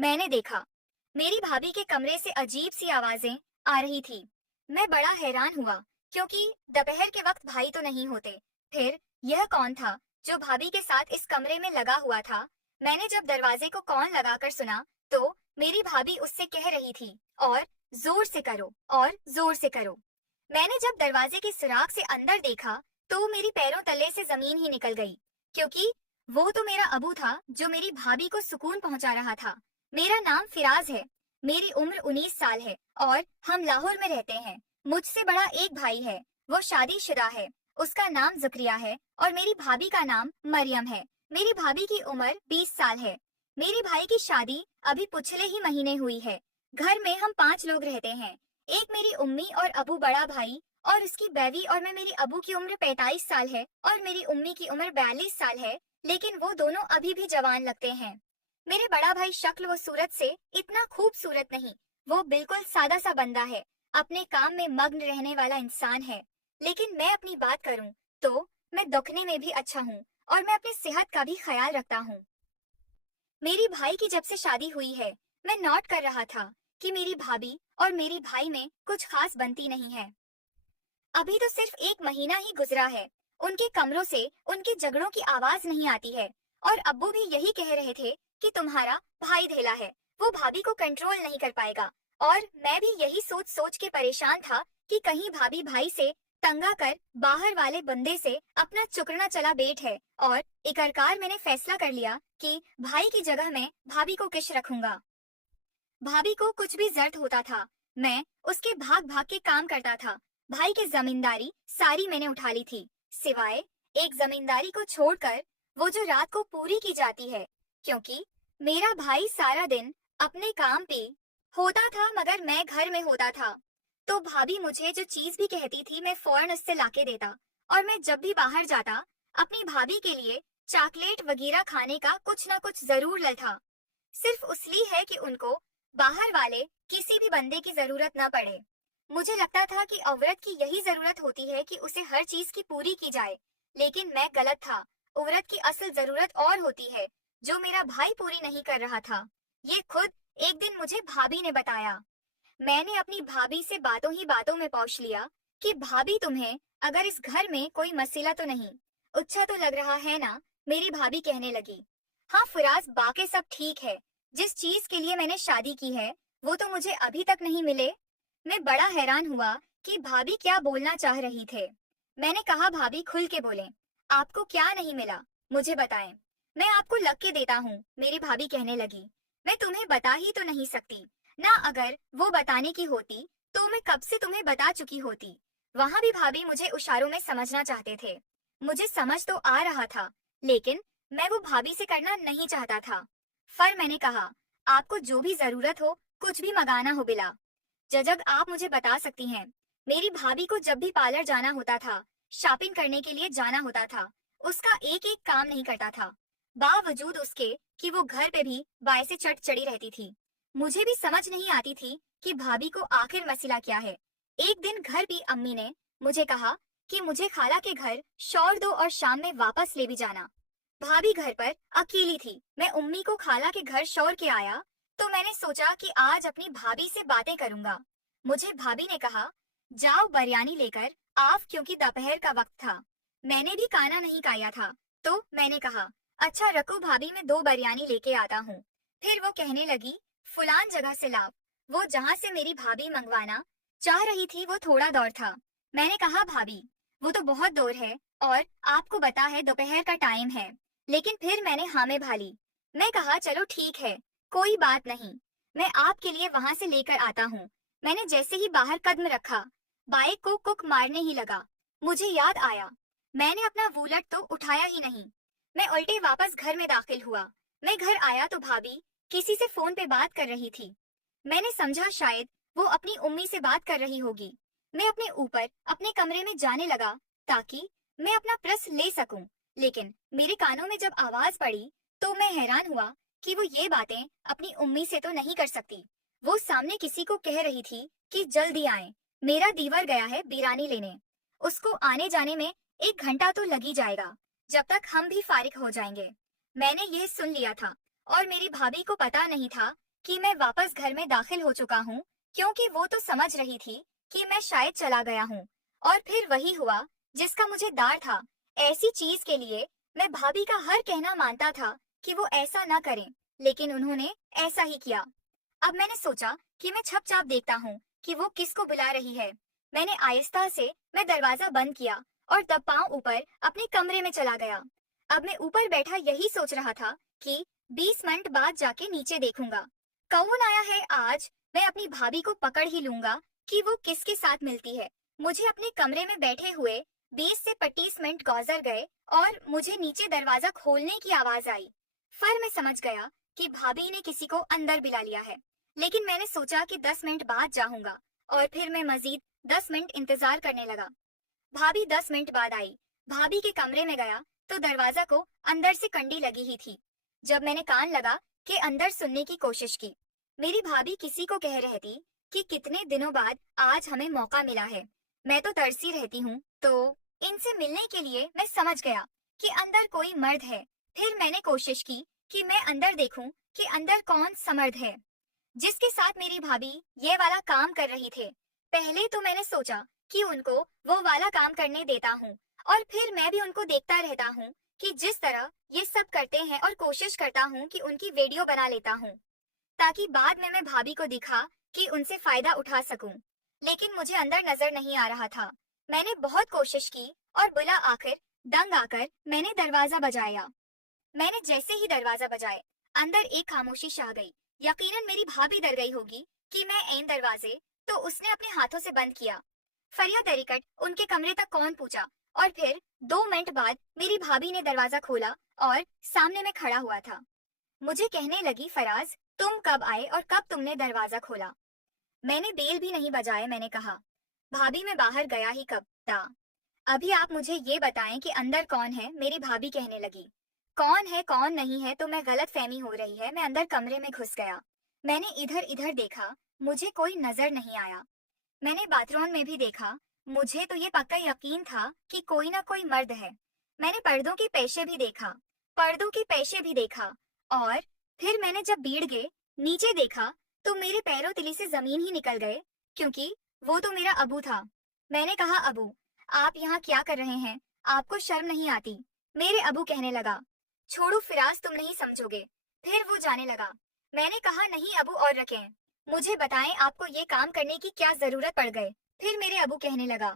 میں نے देखा मेरी भाभी के कमरे से अजीब सी आवाजें आ रही थी। मैं बड़ा हैरान हुआ क्योंकि दोपहर के वक्त भाई तो नहीं होते। फिर यह कौन था जो भाभी के साथ इस कमरे में लगा हुआ था? मैंने जब दरवाजे को कौन लगाकर सुना तो मेरी भाभी उससे कह रही थी, और जोर से करो, और जोर से करो। मैंने जब दरवाजे के सुराख से अंदर देखा तो मेरी पैरों तले से जमीन ही निकल गई, क्योंकि वो तो मेरा अबू था जो मेरी भाभी को सुकून पहुंचा रहा था। मेरा नाम फिराज है, मेरी उम्र 19 साल है और हम लाहौर में रहते हैं। मुझसे बड़ा एक भाई है, वो शादीशुदा है, उसका नाम ज़करिया है और मेरी भाभी का नाम मरियम है। मेरी भाभी की उम्र 20 साल है। मेरी भाई की शादी अभी पिछले ही महीने हुई है। घर में हम 5 लोग रहते हैं, एक मेरी उम्मी और अबू बड़ा भाई और उसकी बेबी, और मेरी अबू की उम्र 45 साल है और मेरी उम्मी की उम्र 42 साल है, लेकिन वो दोनों अभी भी जवान लगते हैं। मेरे बड़ा भाई शक्ल व सूरत से इतना खूबसूरत नहीं, वो बिल्कुल सादा सा बंदा है, अपने काम में मग्न रहने वाला इंसान है। लेकिन मैं अपनी बात करूं तो मैं दुखने में भी अच्छा हूं और मैं अपनी सेहत का भी ख्याल रखता हूं। मेरी भाई की जब से शादी हुई है, मैं नोट कर रहा था कि मेरी भाभी और मेरी भाई में कुछ खास बनती नहीं है। अभी तो सिर्फ 1 महीना ही गुजरा है, उनके कमरों से उनके झगड़ों की आवाज नहीं आती है, और अब्बू भी यही कह रहे थे कि तुम्हारा भाई ढेला है, वो भाभी को कंट्रोल नहीं कर पाएगा। और मैं भी यही सोच सोच के परेशान था कि कहीं भाभी भाई से तंगा कर बाहर वाले बंदे से अपना चुकना चला बैठ है, और इकरकार मैंने फैसला कर लिया कि भाई की जगह मैं भाभी को किश रखूंगा। भाभी को कुछ भी जर्द होता था, मैं उसके भाग भाग के काम करता था। भाई की जमींदारी सारी मैंने उठा ली थी, सिवाय एक जमींदारी को छोड़कर, वो जो रात को पूरी की जाती है, क्योंकि मेरा भाई सारा दिन अपने काम पे होता था मगर मैं घर में होता था। तो भाभी मुझे जो चीज भी कहती थी मैं फौरन उससे लाके देता, और मैं जब भी बाहर जाता अपनी भाभी के लिए चॉकलेट वगैरह खाने का कुछ ना कुछ जरूर लाता, सिर्फ इसलिए है कि उनको बाहर वाले किसी भी बंदे की जरूरत ना पड़े। मुझे लगता था कि औरत की यही जरूरत होती है कि उसे हर चीज की पूरी की जाए, लेकिन मैं गलत था। औरत की असल जरूरत और होती है, जो मेरा भाई पूरी नहीं कर रहा था। ये खुद एक दिन मुझे भाभी ने बताया। मैंने अपनी भाभी से बातों ही बातों में पूछ लिया कि भाभी तुम्हें अगर इस घर में कोई मसला तो नहीं, अच्छा तो लग रहा है ना? मेरी भाभी कहने लगी, हाँ फिराज, बाकी सब ठीक है, जिस चीज के लिए मैंने शादी की है वो तो मुझे अभी तक नहीं मिले। मैं बड़ा हैरान हुआ कि भाभी क्या बोलना चाह रही थे। मैंने कहा, भाभी खुल के बोलें, आपको क्या नहीं मिला मुझे बताएं, मैं आपको लग के देता हूँ। मेरी भाभी कहने लगी, मैं तुम्हें बता ही तो नहीं सकती ना, अगर वो बताने की होती तो मैं कब से तुम्हें बता चुकी होती। वहां भी भाभी मुझे इशारों में समझना चाहते थे। मुझे समझ तो आ रहा था, लेकिन मैं वो भाभी से करना नहीं चाहता था। फिर मैंने कहा, आपको जो भी जरूरत हो, कुछ भी मंगाना हो बिला झिझक आप मुझे बता सकती हैं। मेरी भाभी को जब भी पार्लर जाना होता था, शॉपिंग करने के लिए जाना होता था, उसका एक एक काम नहीं करता था, बावजूद उसके कि वो घर पे भी बाय से चढ़ चढ़ी रहती थी। मुझे भी समझ नहीं आती थी कि भाभी को आखिर मसला क्या है। एक दिन घर भी अम्मी ने मुझे कहा कि मुझे खाला के घर शौर दो और शाम में वापस ले भी जाना। भाभी घर पर अकेली थी। मैं उम्मी को खाला के घर शौर के आया तो मैंने सोचा कि आज अपनी भाभी से बातें करूंगा। मुझे भाभी ने कहा, जाओ बिरयानी लेकर आप, क्योंकि दोपहर का वक्त था। मैंने भी खाना नहीं खाया था, तो मैंने कहा, अच्छा रखो भाभी, मैं 2 बिरयानी लेके आता हूँ। फिर वो कहने लगी, फुलान जगह से लाओ। वो जहाँ से मेरी भाभी मंगवाना चाह रही थी वो थोड़ा दूर था। मैंने कहा, भाभी वो तो बहुत दूर है और आपको पता है दोपहर का टाइम है। लेकिन फिर मैंने हाँ में भाली। मैं कहा, चलो ठीक है, कोई बात नहीं, मैं आपके लिए वहां से लेकर आता हूँ। मैंने जैसे ही बाहर कदम रखा, बाइक को कुक मारने ही लगा। मुझे याद आया, मैंने अपना वूलेट तो उठाया ही नहीं। मैं उल्टे वापस घर में दाखिल हुआ। मैं घर आया तो भाभी किसी से फोन पे बात कर रही थी। मैंने समझा शायद वो अपनी उम्मी से बात कर रही होगी। मैं अपने ऊपर अपने कमरे में जाने लगा ताकि मैं अपना पर्स ले सकूं, लेकिन मेरे कानों में जब आवाज पड़ी तो मैं हैरान हुआ कि वो ये बातें अपनी उम्मी से तो नहीं कर सकती। वो सामने किसी को कह रही थी कि जल्दी आए, मेरा दीवर गया है बिरयानी लेने, उसको आने जाने में 1 घंटा तो लग ही जाएगा, जब तक हम भी फारिग हो जाएंगे। मैंने ये सुन लिया था और मेरी भाभी को पता नहीं था कि मैं वापस घर में दाखिल हो चुका हूँ, क्योंकि वो तो समझ रही थी कि मैं शायद चला गया हूँ। और फिर वही हुआ जिसका मुझे डर था। ऐसी चीज के लिए मैं भाभी का हर कहना मानता था कि वो ऐसा ना करें, लेकिन उन्होंने ऐसा ही किया। अब मैंने सोचा कि मैं छुपचाप देखता हूँ कि वो किसको बुला रही है। मैंने आहिस्ता से मैं दरवाजा बंद किया और तब पाँव ऊपर अपने कमरे में चला गया। अब मैं ऊपर बैठा यही सोच रहा था कि 20 मिनट बाद जाके नीचे देखूंगा कौन आया है आज। मैं अपनी भाभी को पकड़ ही लूंगा कि वो किसके साथ मिलती है। मुझे अपने कमरे में बैठे हुए 20 से 25 मिनट गुजर गए और मुझे नीचे दरवाजा खोलने की आवाज आई। फिर मैं समझ गया कि भाभी ने किसी को अंदर बुला लिया है, लेकिन मैंने सोचा कि 10 मिनट बाद जाऊंगा और फिर मैं मजीद 10 मिनट इंतजार करने लगा। भाभी 10 मिनट बाद आई। भाभी के कमरे में गया तो दरवाजा को अंदर से कंडी लगी ही थी। जब मैंने कान लगा के अंदर सुनने की कोशिश की, मेरी भाभी किसी को कह रही थी कि कितने दिनों बाद आज हमें मौका मिला है। मैं तो तरसी रहती हूँ, तो इनसे मिलने के लिए मैं समझ गया कि अंदर कोई मर्द है। फिर मैंने कोशिश की कि मैं अंदर देखूं कि अंदर कौन सा मर्द है जिसके साथ मेरी भाभी ये वाला काम कर रही थे। पहले तो मैंने सोचा कि उनको वो वाला काम करने देता हूँ और फिर मैं भी उनको देखता रहता हूँ कि जिस तरह ये सब करते हैं, और कोशिश करता हूँ कि उनकी वीडियो बना लेता हूँ ताकि बाद में मैं भाभी को दिखा कि उनसे फायदा उठा सकूं। लेकिन मुझे अंदर नजर नहीं आ रहा था। मैंने बहुत कोशिश की और बुला आखिर दंग आकर मैंने दरवाजा बजाया। मैंने जैसे ही दरवाजा बजाए, अंदर एक खामोशी छा गई। यकीनन मेरी भाभी डर गई होगी कि मैं ऐन दरवाजे तो उसने अपने हाथों से बंद किया। फरिया तरीकट उनके कमरे तक कौन पूछा और फिर 2 मिनट बाद मेरी भाभी ने दरवाजा खोला और सामने में खड़ा हुआ था। मुझे कहने लगी, फराज तुम कब आए और कब तुमने दरवाजा खोला? मैंने बेल भी नहीं बजाए। मैंने कहा, भाभी मैं बाहर गया ही कब था। अभी आप मुझे ये बताएं कि अंदर कौन है। मेरी भाभी कहने लगी, कौन है कौन नहीं है तो मैं गलत फहमी हो रही है। मैं अंदर कमरे में घुस गया। मैंने इधर इधर देखा, मुझे कोई नजर नहीं आया। मैंने बाथरूम में भी देखा। मुझे तो ये पक्का यकीन था कि कोई ना कोई मर्द है। मैंने पर्दों के पेशे भी देखा, पर्दों के पेशे भी देखा, और फिर मैंने जब भीड़ के नीचे देखा तो मेरे पैरों तले से जमीन ही निकल गए, क्योंकि वो तो मेरा अबू था। मैंने कहा, अबू आप यहाँ क्या कर रहे हैं? आपको शर्म नहीं आती? मेरे अबू कहने लगा, छोड़ो फिराज तुम नहीं समझोगे। फिर वो जाने लगा। मैंने कहा, नहीं अबू और रखें, मुझे बताएं आपको ये काम करने की क्या जरूरत पड़ गई? फिर मेरे अबू कहने लगा,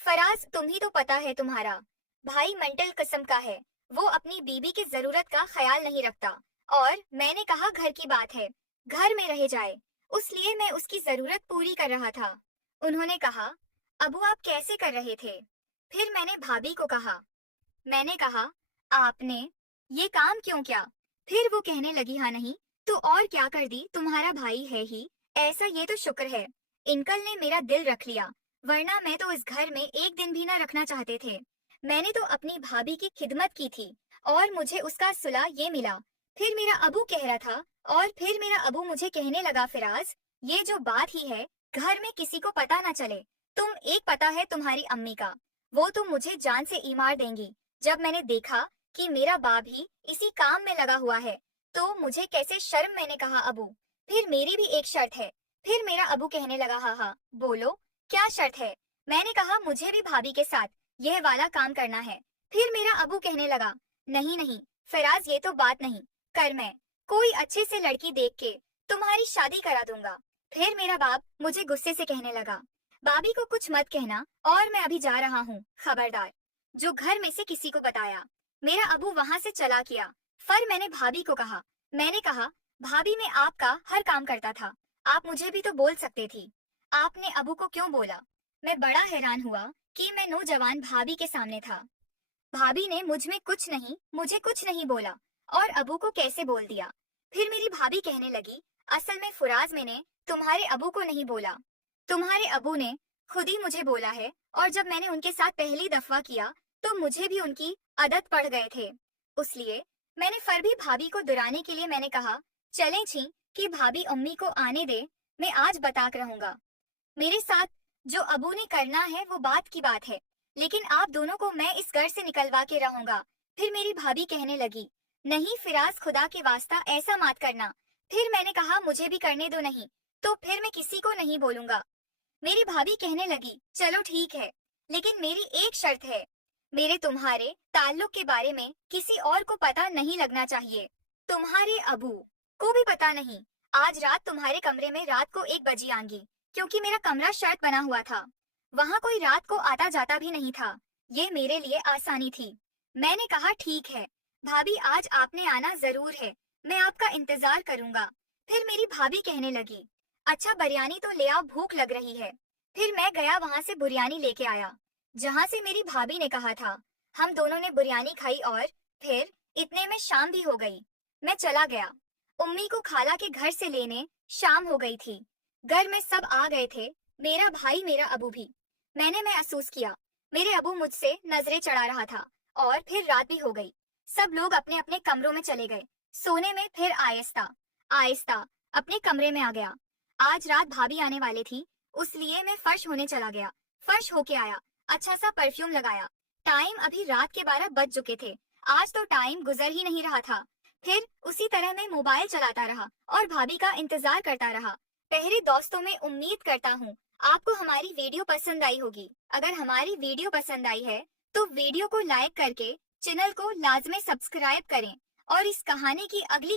फराज तुम ही तो पता है तुम्हारा भाई मेंटल किस्म का है, वो अपनी बीबी की जरूरत का ख्याल नहीं रखता। और मैंने कहा घर की बात है, घर में रह जाए, उसलिए मैं उसकी जरूरत पूरी कर रहा था। उन्होंने कहा, अबू आप कैसे कर रहे थे? फिर मैंने भाभी को कहा, मैंने कहा आपने ये काम क्यों किया? फिर वो कहने लगी, हाँ नहीं तो और क्या कर दी, तुम्हारा भाई है ही ऐसा, ये तो शुक्र है इनकल ने मेरा दिल रख लिया, वरना मैं तो इस घर में एक दिन भी ना रखना चाहते थे। मैंने तो अपनी भाभी की खिदमत की थी और मुझे उसका सुला ये मिला। फिर मेरा अबू कह रहा था, और फिर मेरा अबू मुझे कहने लगा, फिराज ये जो बात ही है घर में किसी को पता ना चले। तुम एक पता है तुम्हारी अम्मी का, वो तो मुझे जान से ई मार देंगी। जब मैंने देखा कि मेरा बाप ही इसी काम में लगा हुआ है तो मुझे कैसे शर्म। मैंने कहा, अबू फिर मेरी भी एक शर्त है। फिर मेरा अबू कहने लगा, हाँ हाँ बोलो क्या शर्त है? मैंने कहा, मुझे भी भाभी के साथ यह वाला काम करना है। फिर मेरा अबू कहने लगा, नहीं नहीं फराज ये तो बात नहीं कर, मैं कोई अच्छे से लड़की देख के तुम्हारी शादी करा दूंगा। फिर मेरा बाप मुझे गुस्से से कहने लगा, भाभी को कुछ मत कहना और मैं अभी जा रहा हूँ, खबरदार जो घर में से किसी को बताया। मेरा अबू वहां से चला गया। फिर मैंने भाभी को कहा, मैंने कहा भाभी मैं आपका हर काम करता था, आप मुझे भी तो बोल सकते थी, आपने अबू को क्यों बोला? मैं बड़ा हैरान हुआ कि मैं नौजवान भाभी के सामने था। भाभी ने मुझे कुछ नहीं बोला और अबू को कैसे बोल दिया? फिर मेरी भाभी कहने लगी, असल में फुराज मैंने तुम्हारे अबू को नहीं बोला, तुम्हारे अबू ने खुद ही मुझे बोला है। और जब मैंने उनके साथ पहली दफा किया तो मुझे भी उनकी आदत पड़ गए थे, इसलिए मैंने फिर भी भाभी को दुराने के लिए मैंने कहा, चलें छी कि भाभी अम्मी को आने दे, मैं आज बता कर रहूंगा। मेरे साथ जो अबू ने करना है वो बात की बात है, लेकिन आप दोनों को मैं इस घर से निकलवा के रहूंगा। फिर मेरी भाभी कहने लगी, नहीं फिराज खुदा के वास्ता ऐसा मत करना, फिर मैंने कहा मुझे भी करने दो, नहीं तो फिर मैं किसी को नहीं बोलूंगा। मेरी भाभी कहने लगी चलो ठीक है, लेकिन मेरी एक शर्त है, मेरे तुम्हारे ताल्लुक के बारे में किसी और को पता नहीं लगना चाहिए, तुम्हारे अबू को भी पता नहीं। आज रात तुम्हारे कमरे में रात को 1 बजे आऊंगी, क्योंकि मेरा कमरा शर्त बना हुआ था, वहाँ कोई रात को आता जाता भी नहीं था। ये मेरे लिए आसानी थी। मैंने कहा ठीक है भाभी, आज आपने आना जरूर है, मैं आपका इंतजार करूंगा। फिर मेरी भाभी कहने लगी अच्छा बिरयानी तो ले आओ, भूख लग रही है। फिर मैं गया वहां से बिरयानी लेके आया, जहां से मेरी भाभी ने कहा था। हम दोनों ने बिरयानी खाई और फिर इतने में शाम भी हो गई। मैं चला गया उम्मी को खाला के घर से लेने। शाम हो गई थी, घर में सब आ गए थे, मेरा भाई मेरा अबू भी। मैंने महसूस किया मेरे अबू मुझसे नजरें चढ़ा रहा था। और फिर रात भी हो गई, सब लोग अपने अपने कमरों में चले गए सोने में। फिर आहिस्ता आहिस्ता अपने कमरे में आ गया। आज रात भाभी आने वाली थी, उसलिए मैं फर्श होने चला गया। फर्श होके आया, अच्छा सा परफ्यूम लगाया। टाइम अभी रात के 12 बज चुके थे। आज तो टाइम गुजर ही नहीं रहा था। फिर उसी तरह मैं मोबाइल चलाता रहा और भाभी का इंतजार करता रहा। पहले दोस्तों में उम्मीद करता हूँ आपको हमारी वीडियो पसंद आई होगी। अगर हमारी वीडियो पसंद आई है तो वीडियो को लाइक करके चैनल को लाजमी सब्सक्राइब करें और इस कहानी की अगली